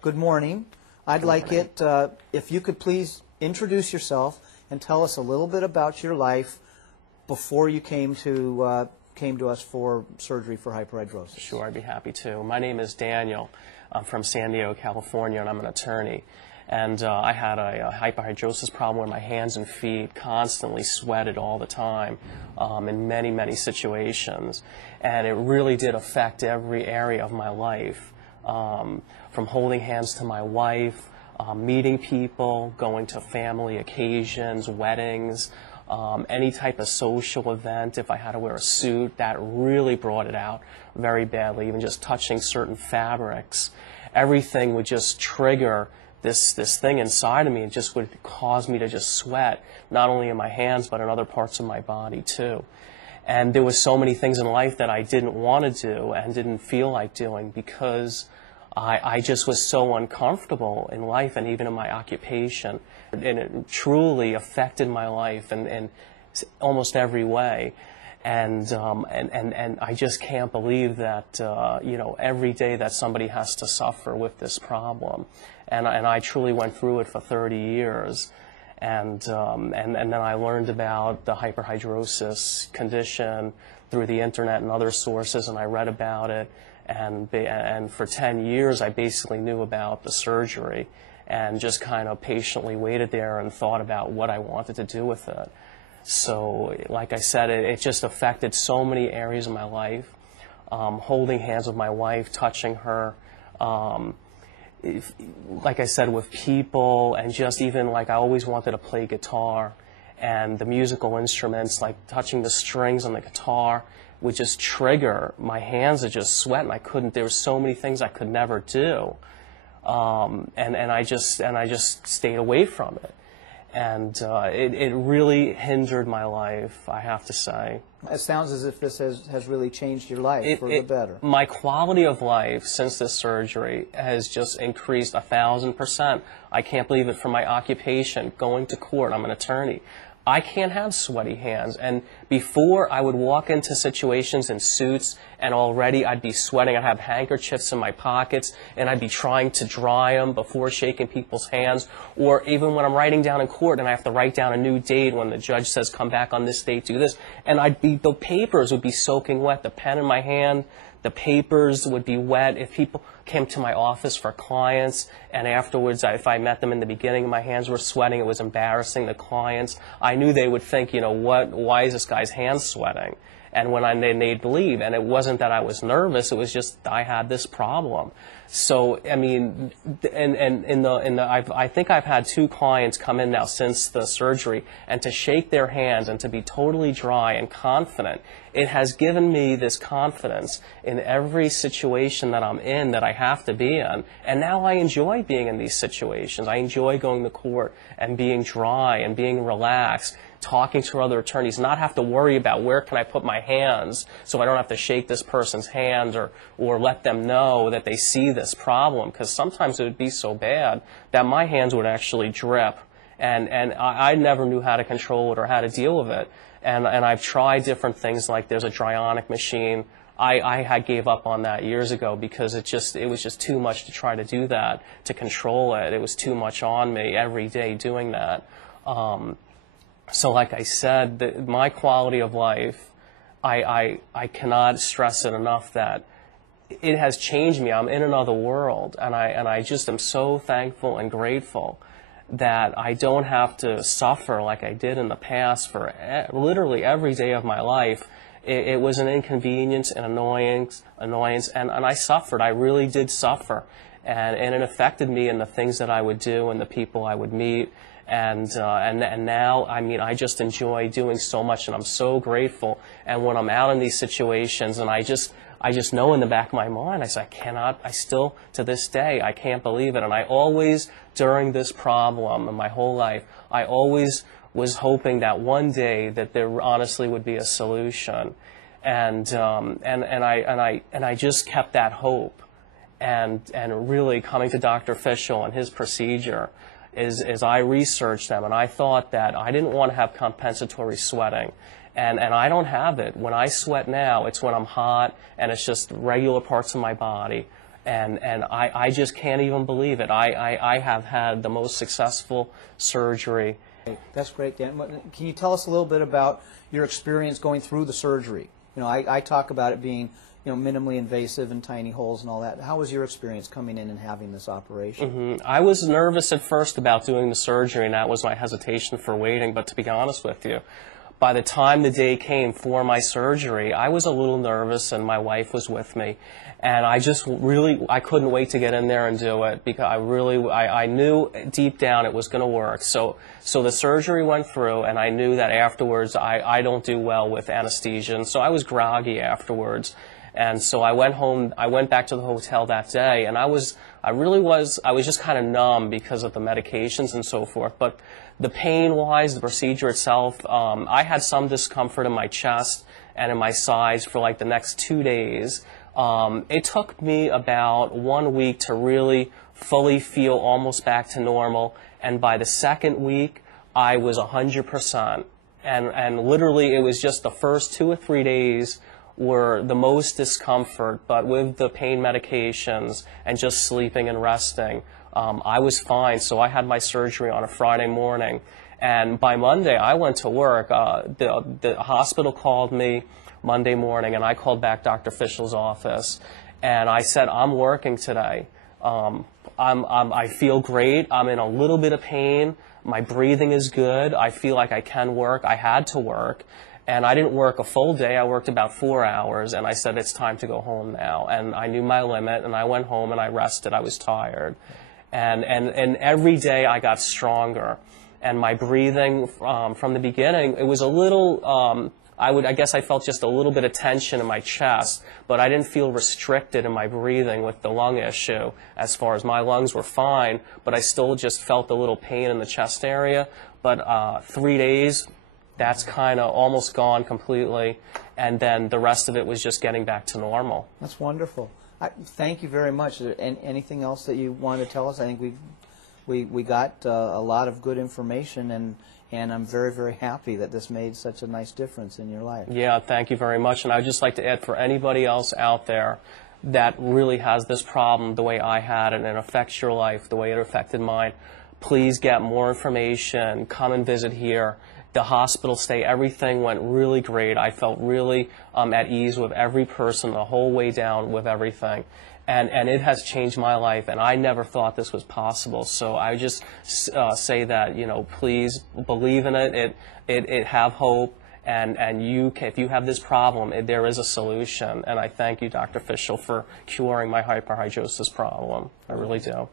Good morning. I'd like it, if you could please introduce yourself and tell us a little bit about your life before you came to us for surgery for hyperhidrosis. Sure, I'd be happy to. My name is Daniel. I'm from San Diego, California, and I'm an attorney. And I had a hyperhidrosis problem where my hands and feet constantly sweated all the time in many, many situations. And it really did affect every area of my life, from holding hands to my wife, meeting people, going to family occasions, weddings, any type of social event. If I had to wear a suit, that really brought it out very badly. Even just touching certain fabrics, everything would just trigger this thing inside of me. It just would cause me to just sweat, not only in my hands but in other parts of my body too. And there was so many things in life that I didn't want to do and didn't feel like doing because I just was so uncomfortable in life and even in my occupation. And it truly affected my life in almost every way. And I just can't believe that, every day that somebody has to suffer with this problem. And I truly went through it for 30 years. And then I learned about the hyperhidrosis condition through the internet and other sources, and I read about it. And for 10 years, I basically knew about the surgery and just kind of patiently waited there and thought about what I wanted to do with it. So, like I said, it just affected so many areas of my life. Holding hands with my wife, touching her, like I said, with people, and just even like I always wanted to play guitar, and the musical instruments, like touching the strings on the guitar, would just trigger my hands to just sweat, and I couldn't. There were so many things I could never do, and I just stayed away from it. And it really hindered my life, I have to say. It sounds as if this has really changed your life for the better. My quality of life since this surgery has just increased 1,000%. I can't believe it. For my occupation, going to court, I'm an attorney. I can't have sweaty hands. And before, I would walk into situations in suits, and already I'd be sweating. I'd have handkerchiefs in my pockets, and I'd be trying to dry them before shaking people's hands. Or even when I'm writing down in court, and I have to write down a new date when the judge says, come back on this date, do this. And the papers would be soaking wet, the pen in my hand, the papers would be wet. If people came to my office for clients, and afterwards, if I met them in the beginning, my hands were sweating, it was embarrassing the clients. I knew they would think, why is this guy's hands sweating? And when they'd leave, and it wasn't that I was nervous, it was just I had this problem. So, I mean, I think I've had 2 clients come in now since the surgery, and to shake their hands and to be totally dry and confident, it has given me this confidence in every situation that I'm in, that I have to be in. And now I enjoy being in these situations. I enjoy going to court and being dry and being relaxed, talking to other attorneys, not have to worry about where can I put my hands so I don't have to shake this person's hand or let them know that they see this problem, because sometimes it would be so bad that my hands would actually drip, and I never knew how to control it or how to deal with it. And I've tried different things, like there's a dryonic machine. I gave up on that years ago because it was just too much to try to do that, to control it. It was too much on me every day doing that. So like I said, my quality of life, I cannot stress it enough that it has changed me. I'm in another world, and I just am so thankful and grateful that I don't have to suffer like I did in the past for literally every day of my life. It was an inconvenience, an annoyance, and I suffered. I really did suffer, and it affected me in the things that I would do and the people I would meet. And now, I mean, I just enjoy doing so much, and I'm so grateful. And when I'm out in these situations, and I just know in the back of my mind, I still, to this day, I can't believe it. And I always, during this problem in my whole life, I always was hoping that one day that there honestly would be a solution. And I just kept that hope. And really coming to Dr. Fischel and his procedure, is I researched them, and I thought that I didn't want to have compensatory sweating. And I don't have it. When I sweat now, it's when I'm hot, and it's just regular parts of my body. And I just can't even believe it. I have had the most successful surgery. That's great, Dan. Can you tell us a little bit about your experience going through the surgery? You know, I talk about it being, you know, minimally invasive and tiny holes and all that. How was your experience coming in and having this operation? I was nervous at first about doing the surgery, and that was my hesitation for waiting. But to be honest with you, by the time the day came for my surgery, I was a little nervous, and my wife was with me. And I just really, I couldn't wait to get in there and do it, because I knew deep down it was going to work. So the surgery went through, and I knew that afterwards I don't do well with anesthesia, and so I was groggy afterwards. And so I went home, I went back to the hotel that day, and I was just kind of numb because of the medications and so forth. But the pain-wise, the procedure itself, I had some discomfort in my chest and in my sides for like the next 2 days. It took me about 1 week to really fully feel almost back to normal, and by the second week, I was 100%. And literally, it was just the first 2 or 3 days were the most discomfort, but with the pain medications and just sleeping and resting, I was fine. So I had my surgery on a Friday morning, and by Monday, I went to work. The hospital called me Monday morning, and I called back Dr. Fischel's office, and I said, I'm working today. I feel great. I'm in a little bit of pain. My breathing is good. I feel like I can work. I had to work, and I didn't work a full day. I worked about 4 hours, and I said, it's time to go home now. And I knew my limit, and I went home, and I rested. I was tired. And every day I got stronger. And my breathing, from the beginning, it was a little, I guess I felt just a little bit of tension in my chest, but I didn't feel restricted in my breathing with the lung issue. As far as my lungs were fine, but I still just felt a little pain in the chest area. But 3 days, that's kind of almost gone completely, and then the rest of it was just getting back to normal. That's wonderful. Thank you very much. Is there anything else that you want to tell us? I think we got a lot of good information, and I'm very, very happy that this made such a nice difference in your life. Yeah, thank you very much. And I would just like to add, for anybody else out there that really has this problem the way I had it, and it affects your life the way it affected mine, please get more information. Come and visit here. The hospital stay, everything went really great. I felt really at ease with every person the whole way down with everything. And it has changed my life, and I never thought this was possible. So I just say that, you know, please believe in it. It have hope, and if you have this problem, there is a solution. And I thank you, Dr. Fischel, for curing my hyperhidrosis problem. I really do.